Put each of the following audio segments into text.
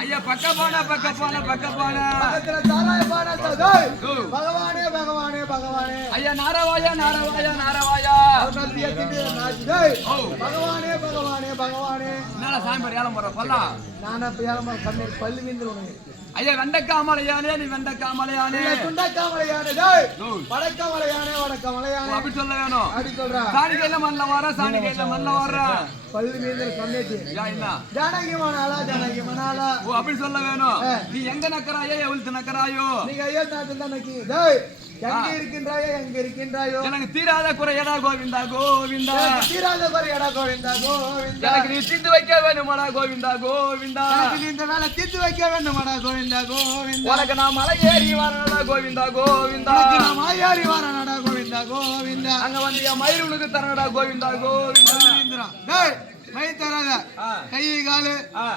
ஐயா பக்க போனா பகவானே பகவானே பகவானே ஐயா நாரவாயா நாரவாயா நாரவாயா பகவானே பகவானே பகவானே என்ன சாமி ஏலம் போற பல்லா நானா ஏலம் கண்ணீர் பள்ளி விந்துருவேன் ஐயா வெண்டக்காமலையானே நீ வெண்டக்காமலையானே துண்டக்காமலையானே டேய் வடக்காமலையானே வடக்காமலையானே அப்படி சொல்ல வேணும் அப்படி சொல்றா சாணி கையில மண்ணல வர சாணி கையில மண்ணல வர பள்ளி விந்துற கண்ணேட்டி யா என்ன ஜானகி மனாலா ஓ அப்படி சொல்ல வேணும் நீ எங்க நக்கறாயோ எவ்வளவு நக்கறாயோ நீங்க ஐயா தாத்தா நக்கி டேய் எங்க இருக்கின்றாயோ எனக்கு தீராத குறையடா கோவிந்தா கோவிந்தா தீராத குறையடா கோவிந்தா கோவிந்தா எனக்கு நீ தீர்த்து வைக்க வேண்டுமாடா கோவிந்தா கோவிந்தா எனக்கு இந்த வேலை தீர்த்து வைக்க வேண்டுமாடா கோவிந்தா கோவிந்தா உனக்கு நான் மலை ஏறி வரணும்டா கோவிந்தா கோவிந்தா உனக்கு நான் மலை ஏறி வரணும்டா கோவிந்தா கோவிந்தா அங்க வந்து என் மயிர் உனக்கு தரணும்டா கோவிந்தா கோவிந்தா டேய் மயிர் தராத கை காலு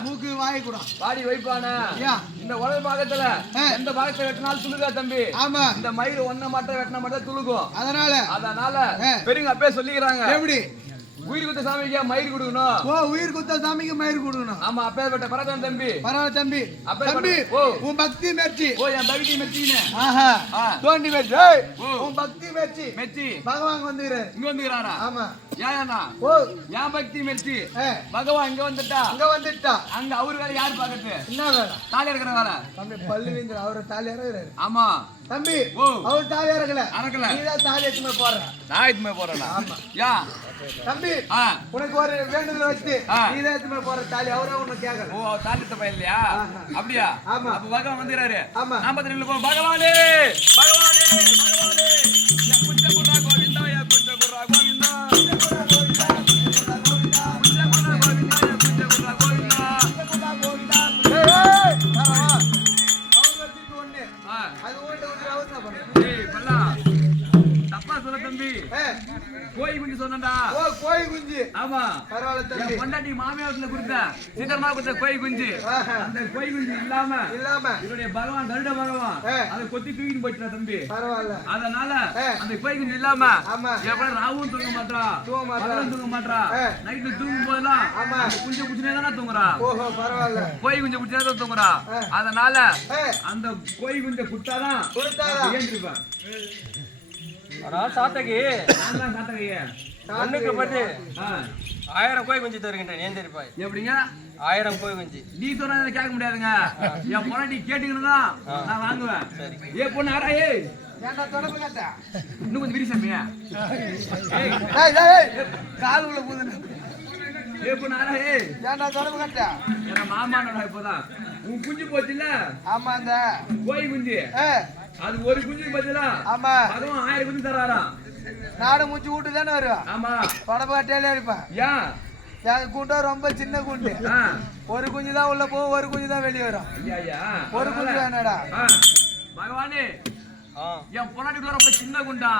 மூக்கு வாய் கூட பாடி வைப்பானே இந்த உடல் பாகத்துல எந்த பாகத்தை வெட்டினாலும் துளுகா தம்பி ஆமா இந்த மயிர் ஒன்ன மட்டும் வெட்டினா மட்டும் துளுக்கும் அதனால பெரியங்க அப்பே சொல்லிக்கிறாங்க எப்படி உயிர் குத்த சாமிக்கு மயிர் கொடுக்கணும் ஓ உயிர் குத்த சாமிக்கு மயிர் கொடுக்கணும் ஆமா அப்பேற்பட்ட பரதன் தம்பி பரவாயில்ல தம்பி தம்பி உன் பக்தி மெச்சி ஓ என் பக்தி மெச்சினே ஆஹா தோண்டி மெச்சி உன் பக்தி மெச்சி பகவான் வந்துறாரு இங்க வந்துறாரா ஆமா ஏனா ஓ என் பக்தி மெச்சி பகவான் இங்க வந்துட்டா அங்க அவரு வேற யார் பாக்கறது என்ன வேற தாலி இருக்கிற வேற தம்பி பள்ளி விந்து அவர தாலி இறக்குறாரு ஆமா தம்பி அவர் தாலி இறக்கல நீதான் தாலி எடுத்துமே போற நான் எடுத்துமே போறேனா ஆமா யா தம்பி உனக்கு ஒரு வேண்டுதல் வச்சு நீதான் எடுத்துமே போற தாலி அவரே உன்னை கேக்குற ஓ தாலி தப்ப இல்லையா அப்படியா ஆமா அப்ப பகவான் வந்துறாரு ஆமா நாம திரும்ப போ பகவானே பகவானே பகவானே யா குஞ்ச குரா கோவிந்தா யா குஞ்ச குரா கோவிந்தா அது ஏய் பல்லா தப்பா சொல்ல தம்பி கோய் குஞ்சு சொன்னடா கோய் குஞ்சு ஆமா பரவாயில்ல தம்பி பொண்டாட்டி மாமியார்ல கொடுத்த சீதமா கொடுத்த கோய் குஞ்சு அந்த கோய் குஞ்சு இல்லாம இவருடைய பகவான் கருட பகவான் அதை கொத்தி தூக்கிட்டு போயிட்டா தம்பி பரவாயில்ல அதனால அந்த கோய் குஞ்சு இல்லாம எப்ப ராவும் தூங்க மாட்டா பகலும் தூங்க மாட்டா நைட்டு தூங்கும் போதெல்லாம் அந்த குஞ்சு குச்சினே தானே தூங்குறா ஓஹோ பரவாயில்ல கோய் குஞ்சு குச்சினே தான் தூங்குறா அதனால அந்த கோய் குஞ்சை குட்டாதான் ஏந்திருப்பேன் சாத்தகி நான் சாத்தகையே ஒண்ணுக்கு பத்தி 1000 கோய் குஞ்சு தருகின்றேன் ஏன் தெரிப்பாய் எப்படிங்க 1000 கோய் குஞ்சு நீ சொன்னா கேட்க முடியாதுங்க என் பொண்ணாட்டி கேட்டுக்கணும்னா நான் வாங்குவேன் ஏ பொண்ணு ஆராயே ஏன்டா தொடர்பு கட்ட இன்னும் கொஞ்சம் விரிசமியா கால் உள்ள போகுது ஏ பொண்ணு ஆராயே ஏன்டா தொடர்பு கட்ட என் மாமானடா இப்போதான் உன் குஞ்சு போச்சுல்ல ஆமா அந்த கோய் குஞ்சு அது ஒரு குஞ்சு போச்சுல ஆமா அதுவும் 1000 குஞ்சு தராராம் நாடு மூச்சு விட்டு தானே வருவா ஆமா தொடர்பு கட்டையில இருப்பேன் ஏன் என் கூட்டம் ரொம்ப சின்ன கூண்டு ஒரு குஞ்சு தான் உள்ள போகும் ஒரு குஞ்சு தான் வெளியே வரும் ஒரு குஞ்சு வேணாடா பகவானே என் பொன்னாடி ரொம்ப சின்ன குண்டா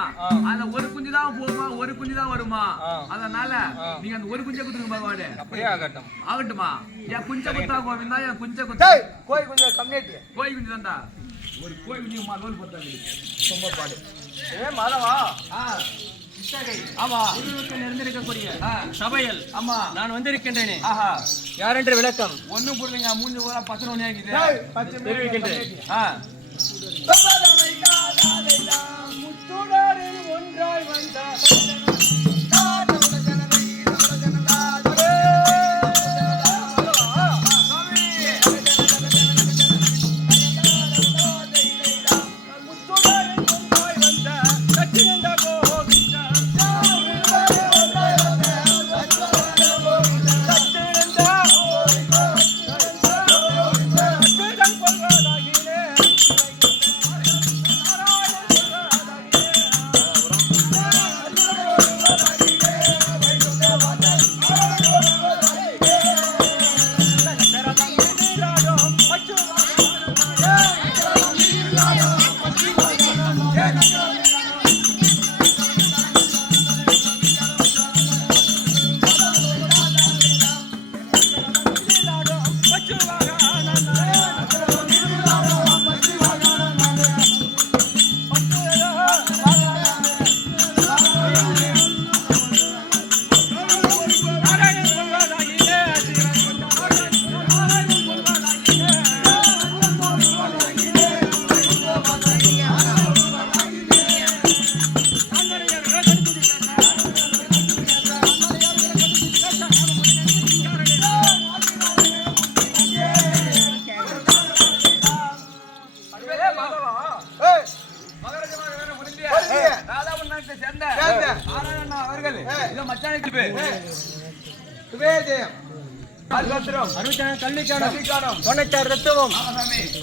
அதுல ஒரு குஞ்சு தான் போகுமா ஒரு குஞ்சு தான் வருமா அதனால நீங்க அந்த ஒரு குஞ்சை குடுங்க பகவானே அப்படியே ஆகட்டும் ஆகட்டுமா என் குஞ்ச குத்தா கோவிந்தா என் குஞ்ச குத்தா கோய் குஞ்சு கம்மியாட்டி கோய் குஞ்சு தான்டா ஒரு கோய் குஞ்சு லோல் போட்டாங்க ரொம்ப பாடு மாதவா ஆமா இருந்திருக்கக்கூடிய சபையில் ஆமா நான் வந்திருக்கின்றேனே ஆஹா யாரென்று விளக்கம் ஒண்ணும் புரியலங்க மூஞ்சி பூரா 10 மணி ஆகிது தெரிவிக்கின்றேன் ஒன்றாய் வந்தார் ரத்தமும்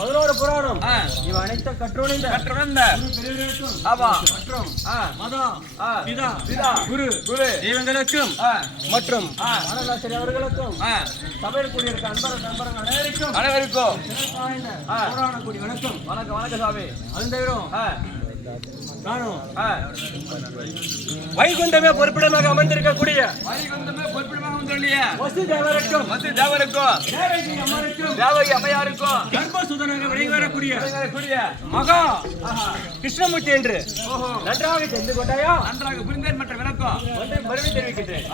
11 புராணம் இவ அனைத்து கற்றுணர்ந்த குரு தெய்வங்களுக்கும் மற்றும் ஆனந்தாசிரியர் அவர்களுக்கும் சபையில் கூடியிருக்க அன்பர்கள் அனைவருக்கும் புராண கூடி வணக்கம் வணக்கம் சாமி அது தவிர வைகுண்டமே பொறுப்பிடமாக அமர்ந்திருக்கக்கூடிய தேவகி அம்மையாருக்கும் கர்ப்பசுதனாக விளைவரக்கூடிய மகா கிருஷ்ணமூர்த்தி என்று நன்றாக தெரிந்து கொண்டாயா நன்றாக புரிந்தேன் மற்ற விளக்கம் ஒன்றை மறுபடி தெரிவிக்கின்றேன்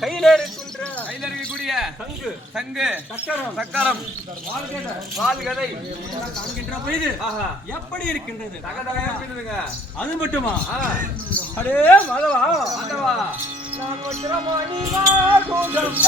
கையில இருக்கக்கூடிய சங்கு சங்கு சக்கரம் சக்கரம் வாள்கதை காண்கின்ற பொழுது ஆஹா எப்படி இருக்கின்றது தகதகப்பிடுதுங்க. அது மட்டுமா ஆ அடே மாதவா ஆண்டவா நான் ஒற்றமணி மார்கோகம்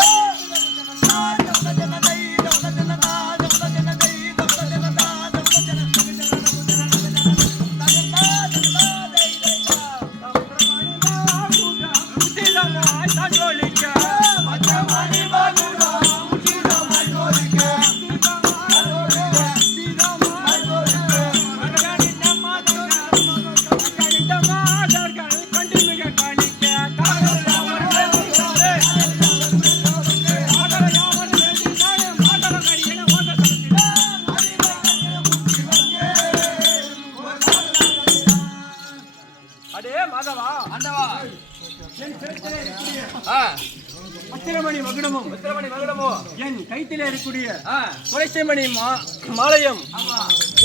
அடே மாதவா ஆண்டவா என் சிரத்திலே இருக்கக்கூடிய ஆ பத்திரமணி மகுடமும் உத்திரமணி மகுடமோ என் கைத்திலே இருக்கக்கூடிய ஆ துளசிமணி மாலையம் ஆமா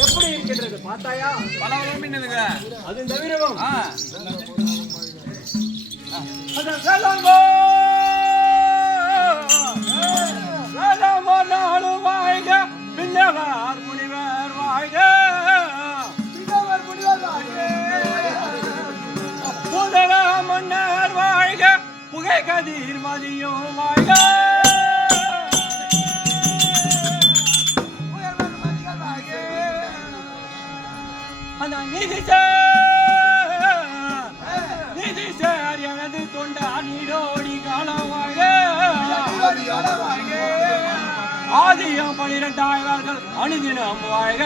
எப்படி இருக்கின்றது பார்த்தாயா பலவரம் பின்னுதுங்க. அது தவிரவும் ஆ வேளாங்கோ வேளாங்கோ நாடு வாழ்க பின்னவர் முனிவர் வாழ்க பின்னவர் முனிவர் வாழ்க புதக மன்னர் வாழ்க புகை கதிர் மதியம் வாழ்க அந்த நிதி சார் எனது தொண்டா நீடோடி காலம் வாழ்க ஆதியம் 12 ஆய்வார்கள் அனுதினம் வாழ்க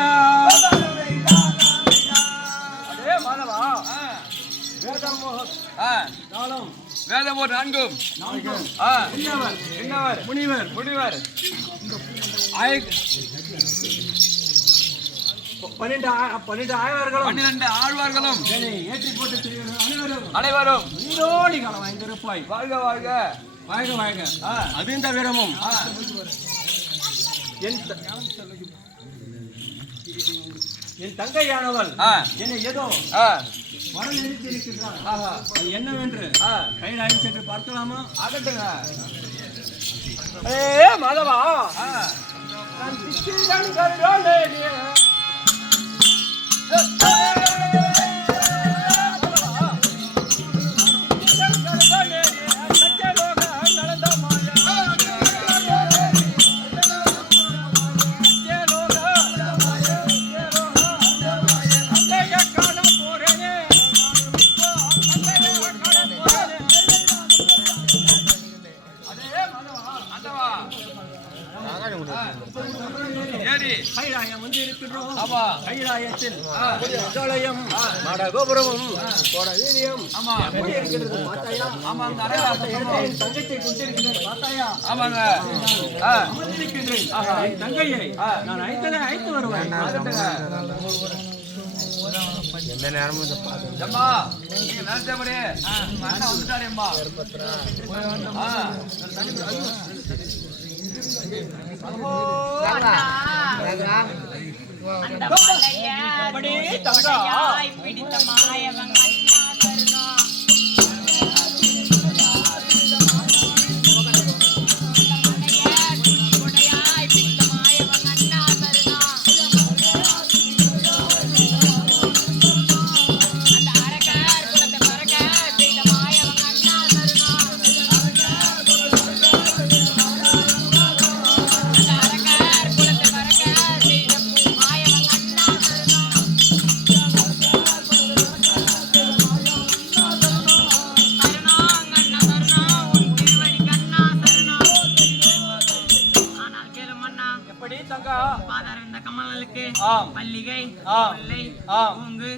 அதே மாதவா வேதம் ஆ காலம் வேதம் ஒரு நான்கும் நான்கும் ஆ என்னவர் என்னவர் முனிவர் முனிவர் 12 ஆய்வார்களும் 12 ஆழ்வார்களும் என்னை ஏற்றி போட்டு திரிகிற அனைவரும் அனைவரும் நீடோடி காலம் வாய்ந்திருப்பாய் வாழ்க வாழ்க வாழ்க வாழ்க ஆ அது இந்த வீரமும் ஆ என் தங்கையானவள் ஆ என்னை ஏதோ ஆ வரம் எழுதியிருக்கிறாள் ஆஹா அது என்னவென்று ஆ கைலாயம் சென்று பார்க்கலாமா ஆகட்டுங்க. ஏ மாதவா ஆ நான் சித்திரன் கருடோனே ஆண்டவா ஏறி கைலாயம் வந்து இருக்கின்றோம் ஆமா கைலாயத்தில் விஜயம் மடகோபுரமும் வீரியம் ஆமா எப்படி இருக்கிறது பார்த்தாயா ஆமாங்க அடையாளம் என் தங்கத்தை கொண்டிருக்கிறது பார்த்தாயா ஆமாங்க ஆ அமர்ந்திருக்கின்றேன் என் தங்கையை நான் அழைத்து வருவேன் எந்த நேரமும் அம்மா நீங்க நினைச்சபடி அண்ணா வந்துட்டாரு அம்மா அந்த மலையை பிடித்த மாயவன் அண்ணா தருணம் மல்லிகை முல்லை பூங்கு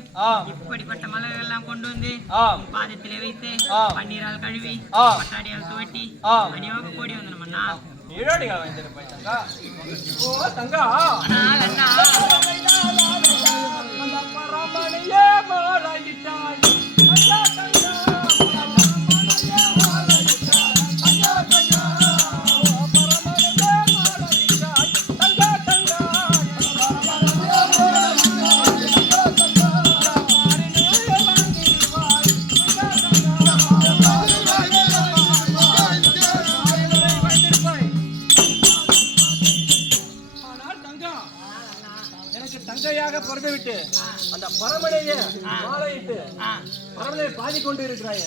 இப்படிப்பட்ட மலர்கள் எல்லாம் கொண்டு வந்து பாதத்திலே வைத்து பன்னீரால் கழுவி பட்டாடியால் துவட்டி அடியோக கோடி வந்தோம் அண்ணா நீராடிகள் வைத்திருப்பாய் தங்கா ஓ தங்கா ஆனால் அண்ணா பரமணியே மாலையிட்டாய் பரமனைய மாலையிட்டு பரமனை பாதி கொண்டு இருக்கிறாய்.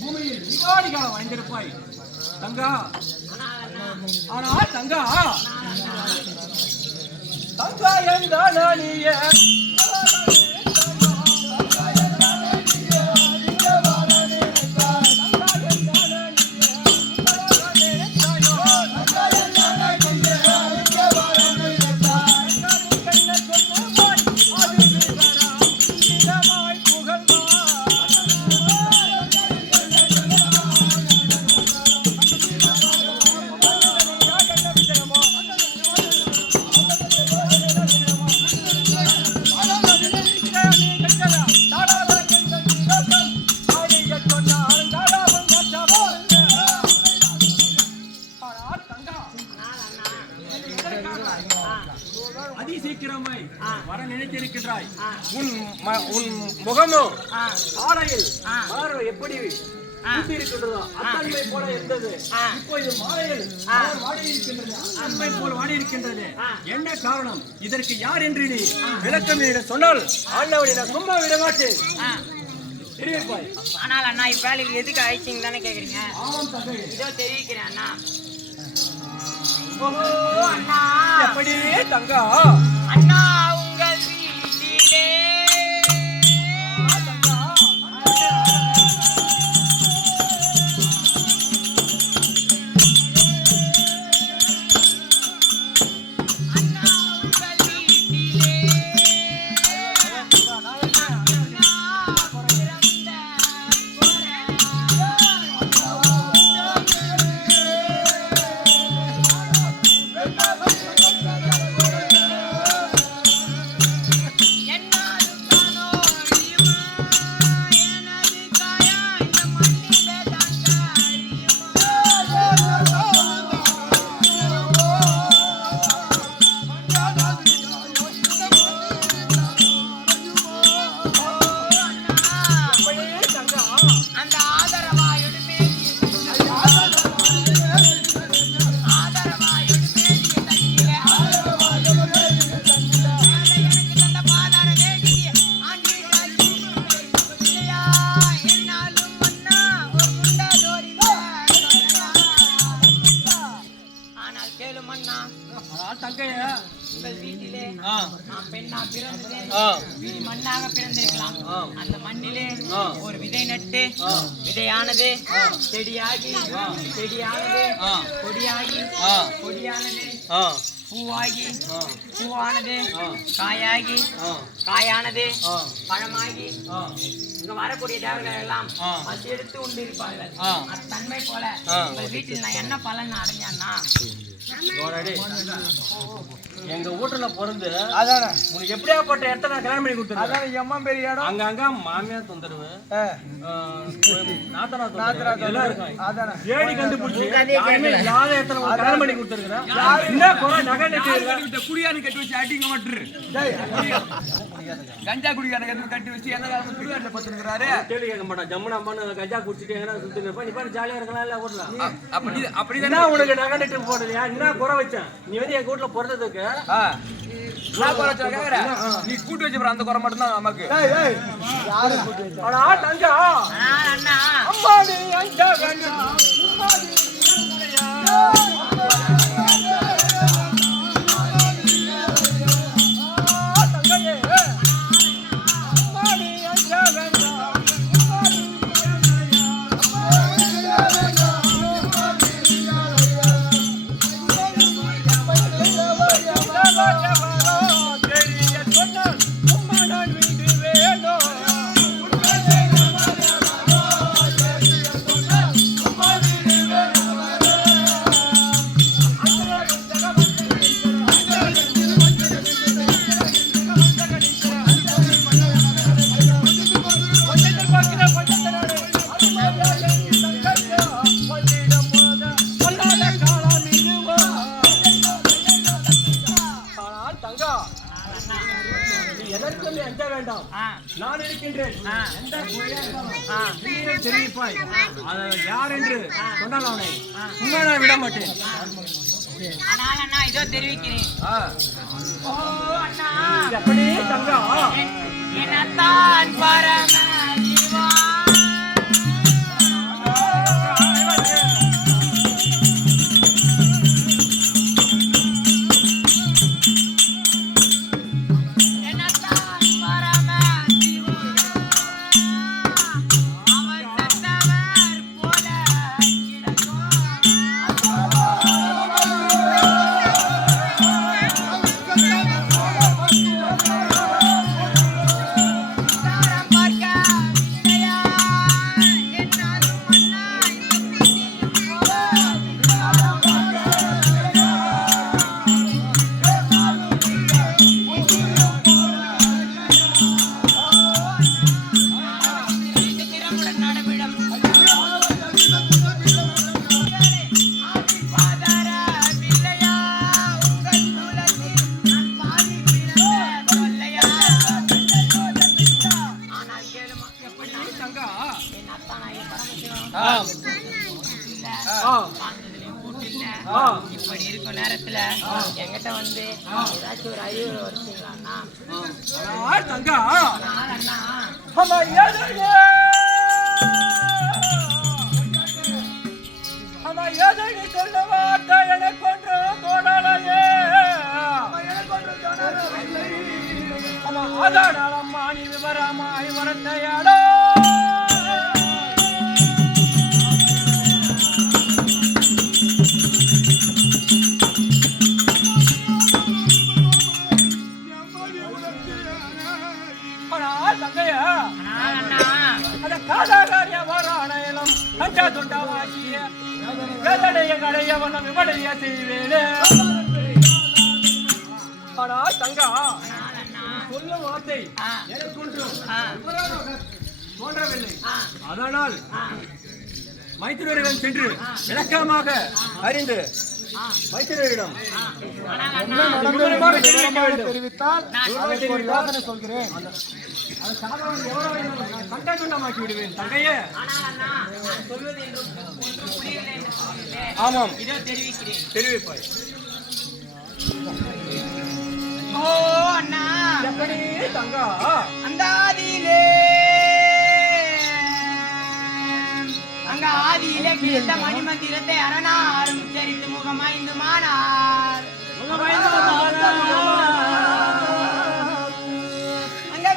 பூமியில் விவாடி காலம் வாய்ந்திருப்பாய் தங்கா. ஆனா தங்கா தங்கா எந்த அதிசீக்கிரமாய் வர நினைத்திருக்கிறாய். உன் முகமோ ஆடையில் மலர் எப்படி இருக்கின்றதோ அத்தன்மை போல இருந்தது. இப்போ இது மாலையில் வாடி இருக்கின்றது, அத்தன்மை போல வாடி இருக்கின்றது. என்ன காரணம்? இதற்கு யார் என்று நீ விளக்கம் சொன்னால் ஆண்டவனை நான் சும்மா விட மாட்டேன். ஆனால் அண்ணா இவ்வேளையில் எதுக்கு அழைச்சிங்க தானே கேக்குறீங்க? இதோ தெரிவிக்கிறேன் அண்ணா. அண்ணா எப்படி தங்கா? அண்ணா உங்கள் வீட்டிலே உங்கள் வீட்டிலே நான் பெண்ணா பிறந்தேன், மண்ணாக பிறந்திருக்கலாம். அந்த மண்ணிலே ஒரு விதை நட்டு விதையானது செடியாகி, செடியானது கொடியாகி, கொடியானது பூவாகி, பூவானது காயாகி, காயானது பழமாகி, இங்க வரக்கூடிய தேவர்கள் எல்லாம் பசி எடுத்து உண்டு இருப்பார்கள். அத்தன்மை போல உங்கள் வீட்டில் நான் என்ன பலன் அடைஞ்சான்னா, எங்க வீட்டுல பிறந்து அதானே உனக்கு எப்படியாப்பட்ட இடத்த நான் கல்யாணம் பண்ணி கொடுத்துருக்கேன். அதானே எம்மா பெரிய இடம். அங்கங்க மாமியார் தொந்தரவு, நாத்தனா தொந்தரவு எல்லாம் இருக்கும். அதானே ஏடி கண்டுபிடிச்சு யாருமே இல்லாத இடத்துல உனக்கு கல்யாணம் பண்ணி கொடுத்துருக்கேன். என்ன குறை நகை நட்டு குடியானு கட்டி வச்சு அடிங்க மாட்டுரு. கஞ்சா குடிக்கான கட்டி வச்சு எந்த காலத்துல குடியாட்டில் பத்துருக்கிறாரு. கேள்வி கேட்க மாட்டான். ஜம்முனா பண்ண கஞ்சா குடிச்சிட்டு எங்கன்னா சுத்தி இருப்பேன். நீ பண்ணி ஜாலியா இருக்கலாம். இல்ல ஊர்ல அப்படிதான் உனக்கு நகை நட்டு போடலையா? என்ன குறை வச்சேன்? நீ வந்து எங்க வீட்டுல பிறந்ததுக்கு நீ கூட்டு வச்சு அந்த குறை மட்டும் தான் நமக்கு. ஆனா தங்கா அண்ணா அம்மா நீ அஞ்சா கண்ணா நான் இருக்கின்றேன். தெரிவிப்பாய். யார் என்று சொன்னால் அவனை சும்மா நான் விட மாட்டேன். இதோ தெரிவிக்கிறேன். அண்ணா எப்படி தங்கா என்னத்தான் பரம சிவா இப்படி இருக்கும் நேரத்துல என்கிட்ட வந்து ஏதாச்சும் ஒரு அறிவுரை வருவீங்களா தங்கா அண்ணா சொல்ல வார்த்தை எனக்கு ஒன்று தோணலையே அதாடம்மா நீ விவரமாய் வரத்தையாடோ காதாகாரிய வாராயணம் கஞ்சா துண்டாவாக்கிய வேதனைய கடையவனம் விபடைய செய்வேனே ஆனா தங்கா சொல்லும் வார்த்தை தோன்றவில்லை அதனால் மைத்திரரிடம் சென்று விளக்கமாக அறிந்து மைத்திரரிடம் தெரிவித்தால் சொல்கிறேன் கண்டாக்கி விடுவேன் தங்கையே சொல்வது என்றும் புரியவில்லை என்று சொன்னீர்களே. ஆமாம் இதோ தெரிவிக்கிறேன். தெரிவிப்பாய் ஓ அண்ணா எப்படி தங்கா அந்த ஆதியிலே அங்க ஆதியிலே கிடைத்த மணிமந்திரத்தை அரணாரும் உச்சரித்து முகமாய்ந்து மானார் அங்க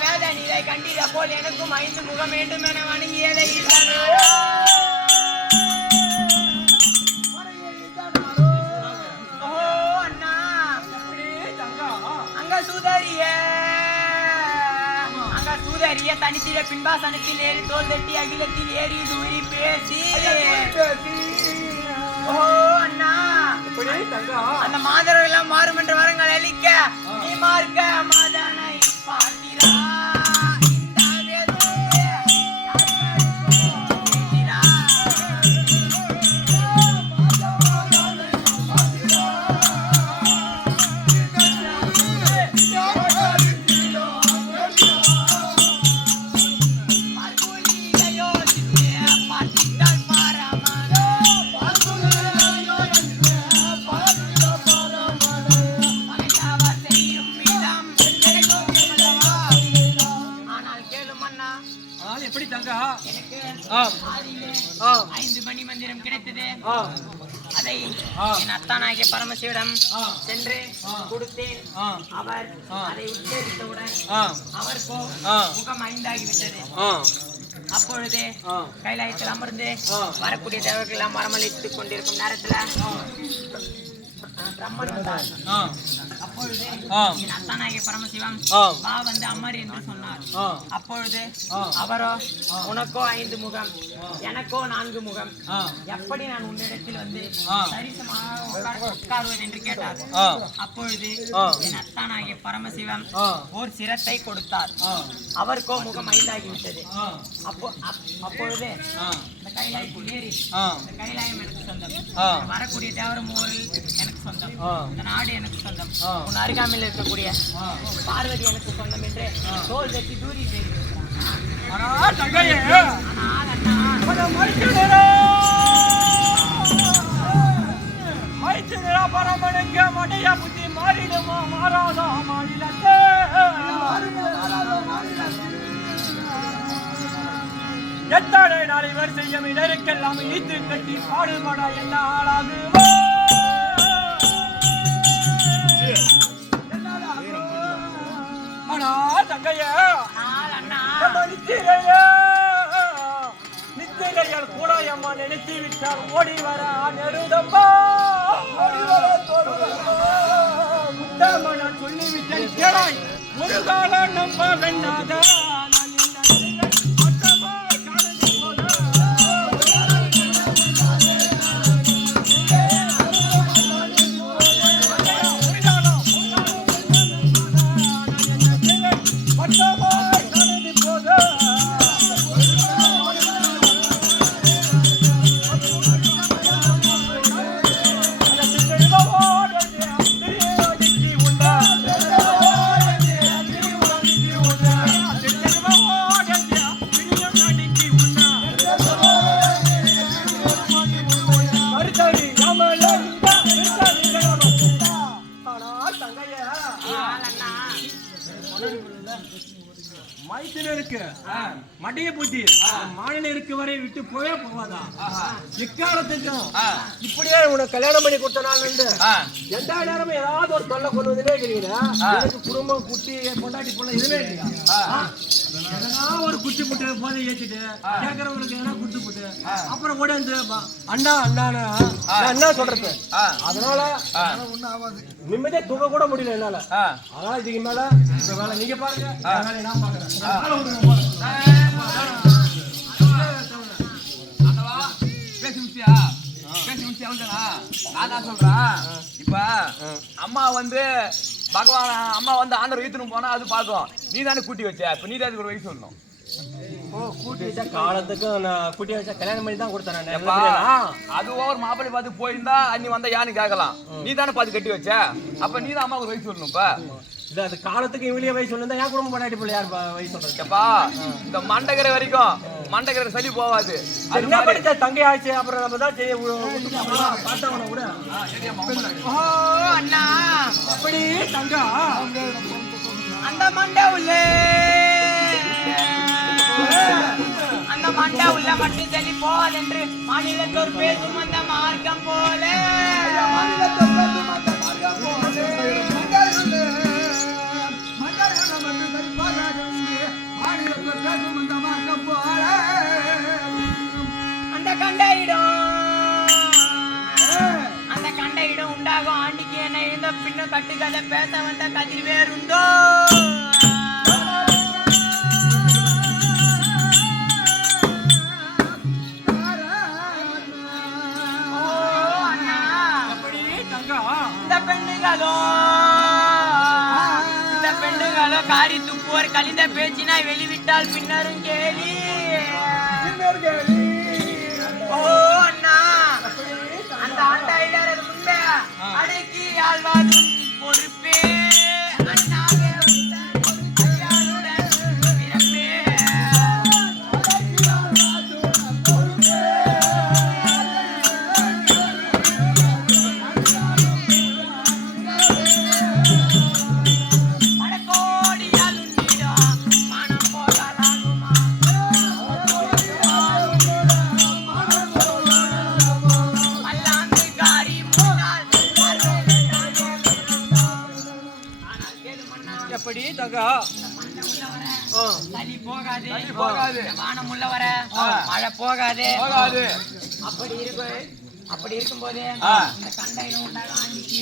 வேத நிலை கண்டித போல் எனக்கும் 5 முகம் வேண்டும் என வணங்கியதை அண்ணா அங்க சூதரிய தனித்திர பின்பாசனத்தில் ஏறி தோல் தட்டி அகிலத்தில் ஏறி தூரி பேசி அண்ணா அந்த மாதர்கள் எல்லாம் மாறும் என்ற வரங்கள் அளிக்க நீ மார்க்க மாதனை பார்க்கிறா எப்படி தங்கா ஐந்து மணி மந்திரம் கிடைத்தது அதை என் அத்தானாகிய பரமசிவிடம் சென்று கொடுத்தேன் அவர் அதை உச்சரித்தவுடன் அவருக்கோ முகம் 5 ஆகிவிட்டது அப்பொழுது கைலாயத்தில் அமர்ந்து வரக்கூடிய தேவர்கள் எல்லாம் மரமளித்துக் கொண்டிருக்கும் நேரத்துல பிரம்மன் வந்தார். அப்பொழுது என் அத்தானாகிய பரமசிவம் வா வந்து அமர் என்று சொன்னார். அப்பொழுது அவரோ உனக்கோ 5 முகம் எனக்கோ 4 முகம் எப்படி நான் உன்னிடத்தில் வந்து சரிசமாக உட்காருவது என்று கேட்டார். அப்பொழுது என் அத்தானாகிய பரமசிவம் ஓர் சிரத்தை கொடுத்தார். அவருக்கோ முகம் 5 ஆகிவிட்டது. அப்பொழுது இந்த கைலாயத்தில் ஏறி இந்த கைலாயம் எனக்கு சொந்தம், வரக்கூடிய தேவரும் எனக்கு சொந்தம், இந்த நாடு எனக்கு சொந்தம், உன் அருகாமையில் இருக்கக்கூடிய பார்வதி எனக்கு சொந்தம் என்று தோல் தட்டி தூரி பரமனுக்கு மடைய புத்தி மாறிடுமா மாறாதா மாநிலத்தை எத்தனை நாளை வரிசையும் இடருக்கெல்லாம் ஈத்து கட்டி பாடுபட என்ன ஆளாகுவோ ஆனா தங்கைய நித்திரையால் கூட அம்மா நினைத்து விட்டால் ஓடி வர நெருதம்மா முத்தம்மன் சொல்லிவிட்டேன் கேளாய் ஒரு காலம் நம்ப வெண்ணாத மைத்தினருக்கு மடைய புத்தி மாநிலருக்கு வரை விட்டு போயே போவாதா இக்காலத்துக்கும் இப்படியே உனக்கு கல்யாணம் பண்ணி கொடுத்த நாள் எந்த நேரமும் ஏதாவது ஒரு தொல்லை கொண்டு வந்துட்டே இருக்கிறீங்களா எனக்கு குடும்பம் குட்டி பொண்டாட்டி பொண்ணு இதுவே இல்லையா எதனா ஒரு குச்சி புட்டு போதை ஏற்றிட்டு கேட்கறவங்களுக்கு எதனா குச்சி புட்டு அப்புறம் கூட அண்ணா அண்ணான்னு என்ன சொல்றது அதனால நிம்மதியா தூங்க கூட முடியல என்னால அதனால இதுக்கு மேல இந்த வேலை நீங்க பாருங்க நான் பாக்குறேன் இப்ப அம்மா வந்து பகவான் அம்மா வந்து ஆண்டவர் ஈத்துன்னு போனா அது பாக்கும் நீ தானே கூட்டி வச்ச இப்ப நீ தான் ஒரு வயசு சொல்லணும் கூட்டி வச்சா காலத்துக்கு நான் கூட்டி வச்சா கல்யாணம் பண்ணி தான் கொடுத்தேன் அது ஒரு மாப்பிள்ளை பார்த்து போயிருந்தா அன்னி வந்தா யான்னு கேட்கலாம் நீ தானே பார்த்து கட்டி வச்ச அப்ப நீ தான் அம்மா ஒரு வயசு சொல்லணும் இப்ப இல்ல அது காலத்துக்கு இவளிய வயசு சொல்லிருந்தா என் குடும்பம் பண்ணாடி பிள்ளை யார் வயசு சொல்றேன்ப்பா இந்த மண்டகரை வரைக்கும் மண்டகரை சளி போவாது என்ன படிச்சா தங்கை ஆச்சு அப்புறம் நம்ம தான் செய்ய பார்த்தவன கூட அண்ணா அப்படி தங்கா அந்த மண்டை உள்ளே அந்த மண்டை உள்ள மட்டும் சரி போல் என்று மாநிலத்தோர் பேசும் அந்த மார்க்கம் போல அந்த கண்ட இடம் உண்டாகும் ஆண்டிக்கு என்ன இருந்த பின்ன கட்டுக்கதை பேச வந்த கதிர் வேறுண்டோ இந்த பெண்ணுகளோ காரி துப்புவர் கலிந்த பேச்சினாய் வெளிவிட்டால் பின்னரும் கேலி ஓ அண்ணா அந்த ஆண்டாயிடாரது முன்னே அடக்கி ஆழ்வாதும் பொறுப்பே அண்ணாவே பிறப்பே வானம் உள்ள வர மழை போகாது அப்படி இருக்கும்போது இந்த கண்டையில உண்டாக ஆண்டிக்கு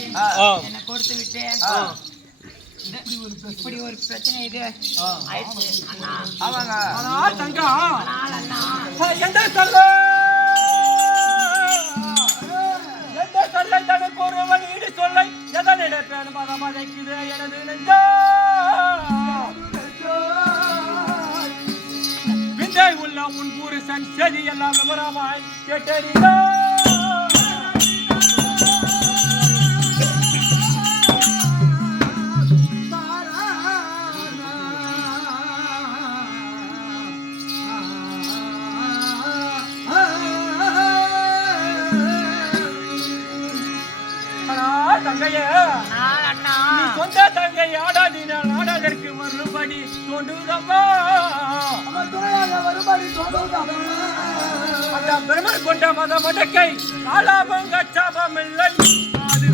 என்ன கொடுத்து விட்டு இப்படி ஒரு பிரச்சனை இது ஆயிடுச்சு அண்ணா தங்கா அண்ணா எந்த சொல்லை தனக்கு ஒருவன் ஈடு சொல்லை எதை நினைப்பேன் மதமதைக்குது எனது நெஞ்சா விந்தை உள்ள உன் புருஷன் செதி எல்லாம் விவரமாய் கேட்டறிந்தா அதற்கு மறுபடி தோன்றுதம்மா அந்த பிரமன் கொண்ட மத மடக்கை காலாபங்க சாபமில்லை அது